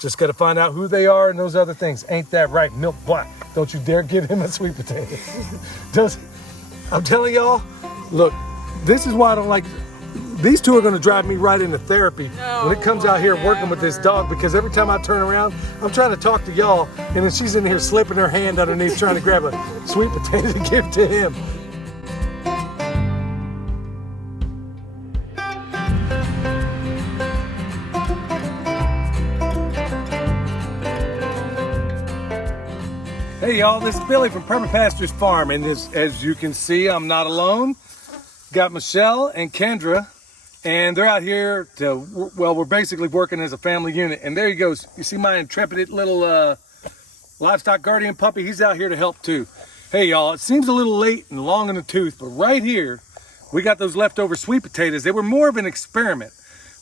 Just got to find out who they are and those other things. Ain't that right, Milk Boy? Don't you dare give him a sweet potato. I'm telling y'all, look, this is why I don't like, these two are going to drive me right into therapy when it comes out here working with this dog, because every time I turn around, I'm trying to talk to y'all, and then she's in here slipping her hand underneath trying to grab a sweet potato to give to him. Hey y'all, this is Billy from Perma Pastures Farm, and as you can see, I'm not alone. Got Michelle and Kendra, and they're out here to, well, we're basically working as a family unit. And there he goes. You see my intrepid little livestock guardian puppy? He's out here to help too. Hey y'all, it seems a little late and long in the tooth, but right here, we got those leftover sweet potatoes. They were more of an experiment.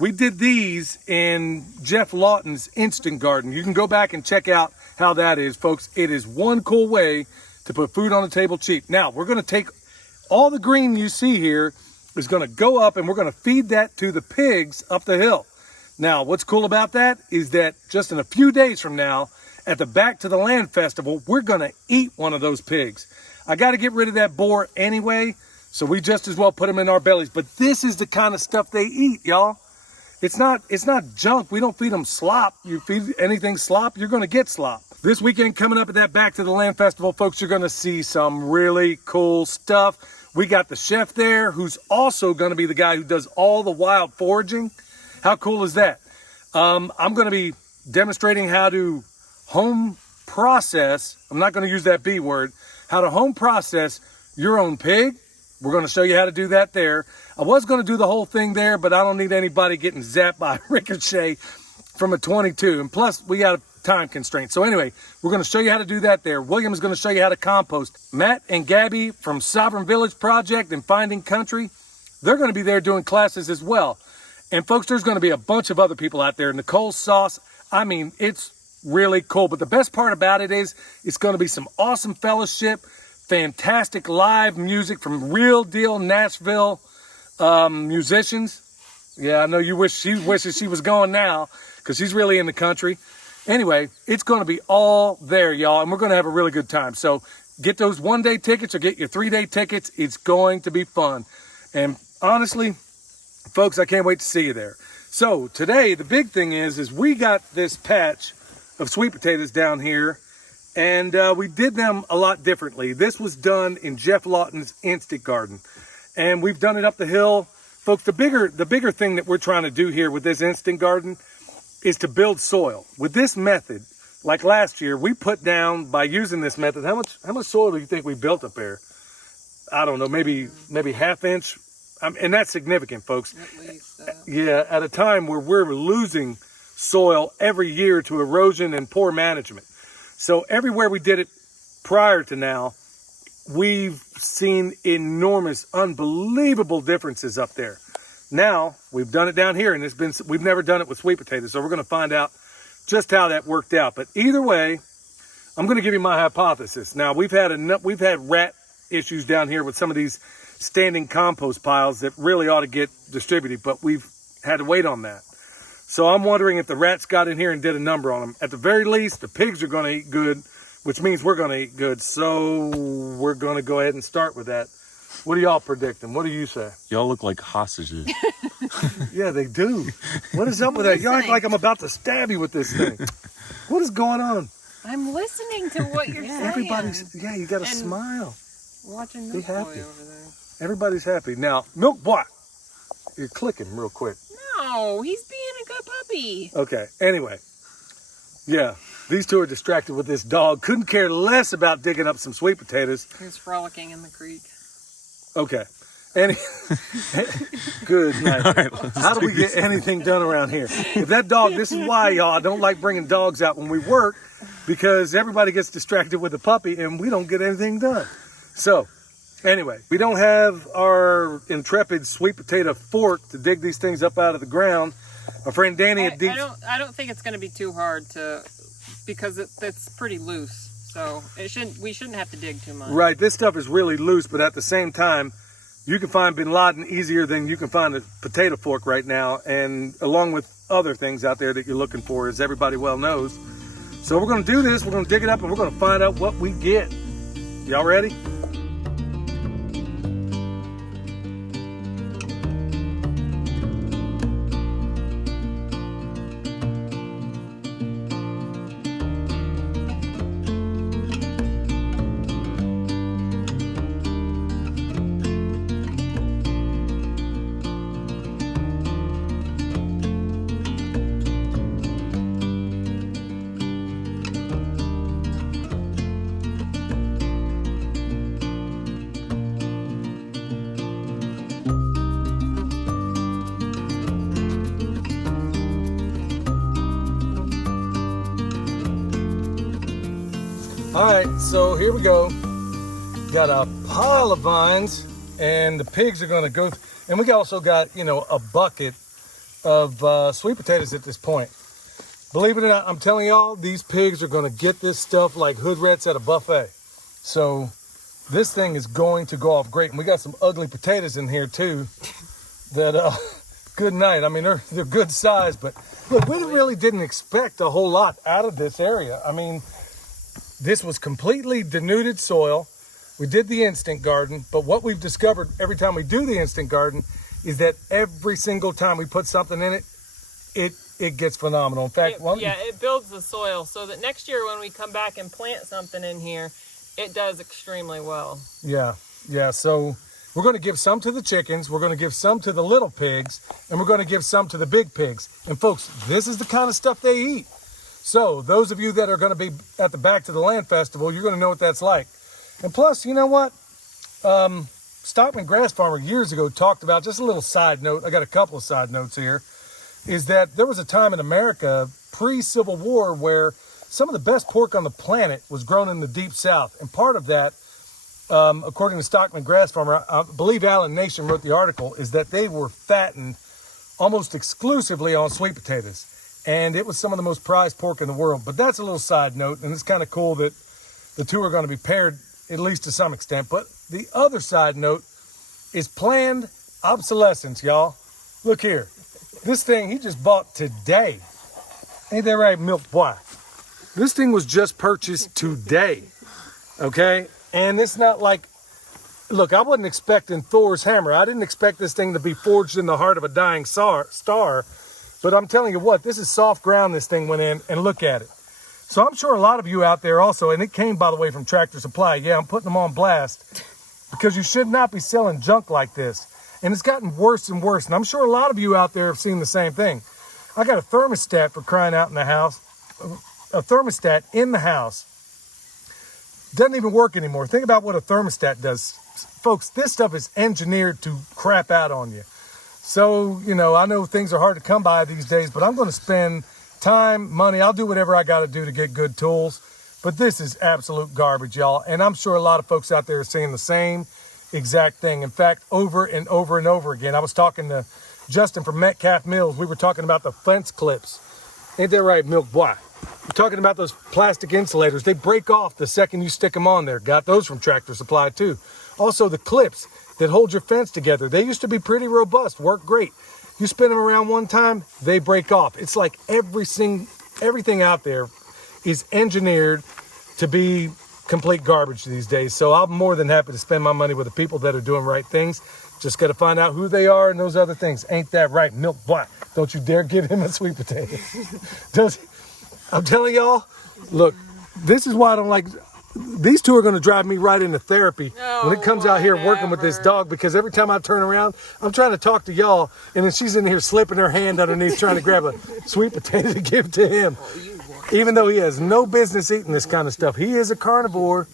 We did these in Jeff Lawton's instant garden. You can go back and check out how that is, folks. It is one cool way to put food on the table cheap. Now, we're gonna take all the green you see here is gonna go up, and we're gonna feed that to the pigs up the hill. Now, what's cool about that is that just in a few days from now, at the Back to the Land Festival, we're gonna eat one of those pigs. I gotta get rid of that boar anyway, so we just as well put them in our bellies. But this is the kind of stuff they eat, y'all. It's not junk. We don't feed them slop. You feed anything slop, you're gonna get slop. This weekend coming up at that Back to the Land Festival, folks, you're gonna see some really cool stuff. We got the chef there, who's also gonna be the guy who does all the wild foraging. How cool is that? I'm gonna be demonstrating how to home process, I'm not gonna use that B word, how to home process your own pig. We're gonna show you how to do that there. I was gonna do the whole thing there, but I don't need anybody getting zapped by a ricochet from a 22. And plus, we got a time constraint. So anyway, we're gonna show you how to do that there. William is gonna show you how to compost. Matt and Gabby from Sovereign Village Project and Finding Country, they're gonna be there doing classes as well. And folks, there's gonna be a bunch of other people out there. Nicole Sauce, I mean, it's really cool. But the best part about it is it's gonna be some awesome fellowship, fantastic live music from real deal Nashville musicians. Yeah, I know she wishes she was going now, because she's really in the country. Anyway, it's going to be all there, y'all, and we're going to have a really good time. So get those one-day tickets or get your 3-day tickets. It's going to be fun. And honestly, folks, I can't wait to see you there. So today, the big thing is we got this patch of sweet potatoes down here, and we did them a lot differently. This was done in Jeff Lawton's instant garden, and we've done it up the hill. Folks, the bigger thing that we're trying to do here with this instant garden is to build soil. With this method, like last year, we put down, by using this method, how much soil do you think we built up there? I don't know, maybe ½ inch. And that's significant, folks. At least. Yeah, at a time where we're losing soil every year to erosion and poor management. So everywhere we did it prior to now, we've seen enormous, unbelievable differences up there. Now, we've done it down here, and we've never done it with sweet potatoes, so we're going to find out just how that worked out. But either way, I'm going to give you my hypothesis. Now, we've had rat issues down here with some of these standing compost piles that really ought to get distributed, but we've had to wait on that. So I'm wondering if the rats got in here and did a number on them. At the very least, the pigs are going to eat good, which means we're going to eat good. So we're going to go ahead and start with that. What are y'all predicting? What do you say? Y'all look like hostages. Yeah, they do. What is up with that? Y'all act like I'm about to stab you with this thing. What is going on? I'm listening to what you're saying. You got to smile. Watching Be Milk Boy happy. over there. Everybody's happy. Now, Milk Boy, you're clicking real quick. No, he's being a good puppy. Okay, anyway. Yeah, these two are distracted with this dog. Couldn't care less about digging up some sweet potatoes. He's frolicking in the creek. Okay. Good night. Right, how do we get anything done around here? If that dog, this is why, y'all, I don't like bringing dogs out when we work, because everybody gets distracted with the puppy and we don't get anything done. So, anyway, we don't have our intrepid sweet potato fork to dig these things up out of the ground. Our friend Danny I don't think it's going to be too hard because it's pretty loose. So we shouldn't have to dig too much. Right, this stuff is really loose, but at the same time, you can find Bin Laden easier than you can find a potato fork right now. And along with other things out there that you're looking for, as everybody well knows. So we're going to do this. We're going to dig it up and we're going to find out what we get. Y'all ready? All right, so here we go. Got a pile of vines, and the pigs are gonna go, and we also got, you know, a bucket of sweet potatoes at this point. Believe it or not, I'm telling y'all, these pigs are gonna get this stuff like hood rats at a buffet. So this thing is going to go off great. And we got some ugly potatoes in here too that, good night. I mean, they're good size, but look, we really didn't expect a whole lot out of this area. I mean, this was completely denuded soil. We did the instant garden, but what we've discovered every time we do the instant garden is that every single time we put something in it, it gets phenomenal. In fact, it builds the soil so that next year when we come back and plant something in here, it does extremely well. Yeah. So we're going to give some to the chickens, we're going to give some to the little pigs, and we're going to give some to the big pigs. And folks, this is the kind of stuff they eat. So those of you that are going to be at the Back to the Land Festival, you're going to know what that's like. And plus, you know what? Stockman Grass Farmer years ago talked about, just a little side note, I got a couple of side notes here, is that there was a time in America pre-Civil War where some of the best pork on the planet was grown in the Deep South. And part of that, according to Stockman Grass Farmer, I believe Alan Nation wrote the article, is that they were fattened almost exclusively on sweet potatoes. And it was some of the most prized pork in the world. But that's a little side note, and it's kind of cool that the two are going to be paired, at least to some extent. But the other side note is planned obsolescence, y'all. Look here. This thing he just bought today. Ain't that right, Milk Boy? This thing was just purchased today, okay? And it's not like, look, I wasn't expecting Thor's hammer. I didn't expect this thing to be forged in the heart of a dying star. But I'm telling you what, this is soft ground this thing went in, and look at it. So I'm sure a lot of you out there also, and it came, by the way, from Tractor Supply. Yeah, I'm putting them on blast because you should not be selling junk like this. And it's gotten worse and worse. And I'm sure a lot of you out there have seen the same thing. I got a thermostat, for crying out, in the house. A thermostat in the house. Doesn't even work anymore. Think about what a thermostat does. Folks, this stuff is engineered to crap out on you. So, you know, I know things are hard to come by these days, but I'm going to spend time, money. I'll do whatever I got to do to get good tools. But this is absolute garbage, y'all. And I'm sure a lot of folks out there are saying the same exact thing. In fact, over and over and over again. I was talking to Justin from Metcalf Mills. We were talking about the fence clips. Ain't that right, Milk Boy? We're talking about those plastic insulators. They break off the second you stick them on there. Got those from Tractor Supply too. Also the clips that hold your fence together. They used to be pretty robust, work great. You spin them around one time, they break off. It's like everything out there is engineered to be complete garbage these days. So I'm more than happy to spend my money with the people that are doing right things. Just got to find out who they are and those other things. Ain't that right, Milk Boy? Don't you dare give him a sweet potato. I'm telling y'all, look, this is why I don't like, these two are going to drive me right into therapy when it comes out here working with this dog, because every time I turn around, I'm trying to talk to y'all, and then she's in here slipping her hand underneath trying to grab a sweet potato to give to him, even though he has no business eating this kind of stuff. He is a carnivore.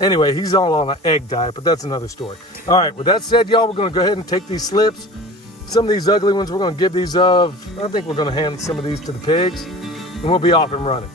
Anyway, he's all on an egg diet, but that's another story. All right, with that said, y'all, we're going to go ahead and take these slips. Some of these ugly ones, we're going to give these I think we're going to hand some of these to the pigs, and we'll be off and running.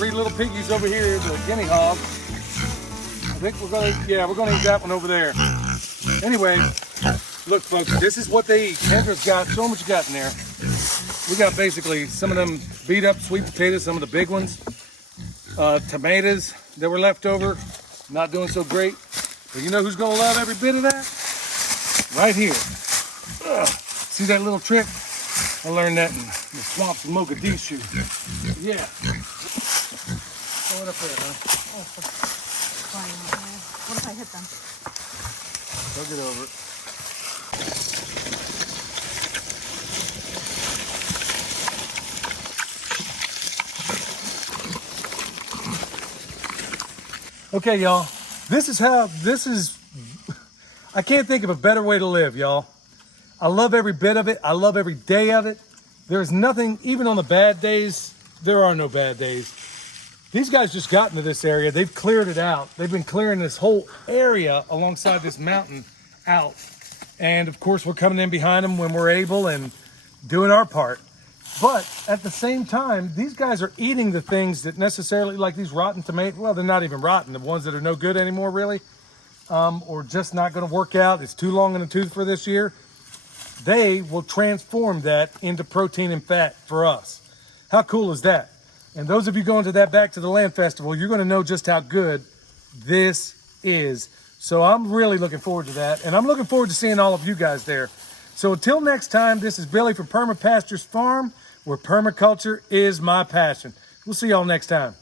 3 little piggies over here, the guinea hog. I think we're gonna eat that one over there. Anyway, look folks, this is what they eat. Kendra's got, show them what you got in there. We got basically some of them beat up sweet potatoes, some of the big ones. Tomatoes that were left over, not doing so great. But you know who's gonna love every bit of that? Right here. See that little trick? I learned that in the swamps of Mogadishu. Yeah. Throw it up there, huh? Oh, fine. What if I hit them? Don't get over it. Okay, y'all. I can't think of a better way to live, y'all. I love every bit of it. I love every day of it. There's nothing, even on the bad days, there are no bad days. These guys just got into this area. They've cleared it out. They've been clearing this whole area alongside this mountain out. And of course, we're coming in behind them when we're able and doing our part. But at the same time, these guys are eating the things that necessarily, like these rotten tomatoes, well, they're not even rotten, the ones that are no good anymore, really, or just not going to work out. It's too long in the tooth for this year. They will transform that into protein and fat for us. How cool is that? And those of you going to that Back to the Land Festival, you're going to know just how good this is. So I'm really looking forward to that. And I'm looking forward to seeing all of you guys there. So until next time, this is Billy from Perma Pastures Farm, where permaculture is my passion. We'll see y'all next time.